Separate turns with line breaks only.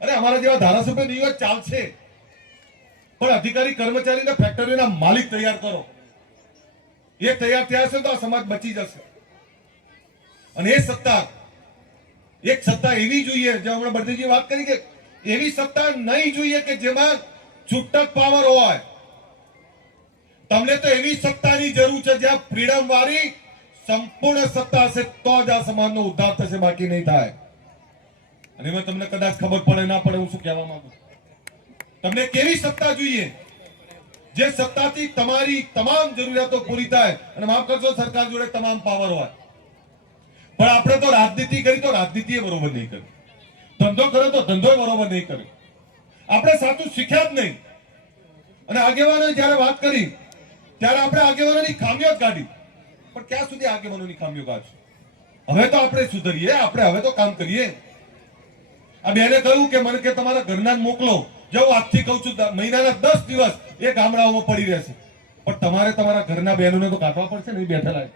અરે અમારા જેવા ધારાસભ્ય નહીં ચાલશે. પણ અધિકારી, કર્મચારી ફેક્ટરીના માલિક તૈયાર કરો. એ તૈયાર થયા હશે તો આ સમાજ બચી જશે. અને એ સત્તા, એક સત્તા એવી જોઈએ, જે હમણાં બળદેવજી વાત કરી કે એવી સત્તા નહીં જોઈએ કે જેમાં છૂટક પાવર હોય. તમને તો એવી સત્તાની જરૂર છે જ્યાં ફ્રીડમ વાળી સંપૂર્ણ સત્તા હશે, તો જ આ સમાજનો ઉદ્ધાર થશે, બાકી નહીં થાય. અને એમાં તમને કદાચ ખબર પડે, ના પડે, હું શું કહેવા માંગુ? તમને કેવી સત્તા જોઈએ? જે સત્તાથી તમારી તમામ જરૂરિયાતો પૂરી થાય, અને માફ કરશો સરકાર જોડે તમામ પાવર હોય. પણ આપણે તો રાજનીતિ કરી તો રાજનીતિ બરોબર નહીં કરી ધંધો કર્યો તો ધંધો બરોબર નહીં કર્યો. આપણે સાચું શીખ્યા જ નહીં. અને આગેવાનો જ્યારે વાત કરી, ત્યારે આપણે આગેવાનોની ખામીઓ જ કાઢી. પણ ક્યાં સુધી આગેવાનોની ખામીઓ કાઢશું? હવે તો આપણે સુધરીએ, આપણે હવે તો કામ કરીએ. આ બેને કહ્યું કે મને કે તમારા ઘરના મોકલો જો આજથી કહું છું મહિનાના દસ દિવસ એ ગામડાઓમાં પડી રહેશે પણ તમારે તમારા ઘરના બહેનોને તો કાઢવા પડશે ને બેઠેલા.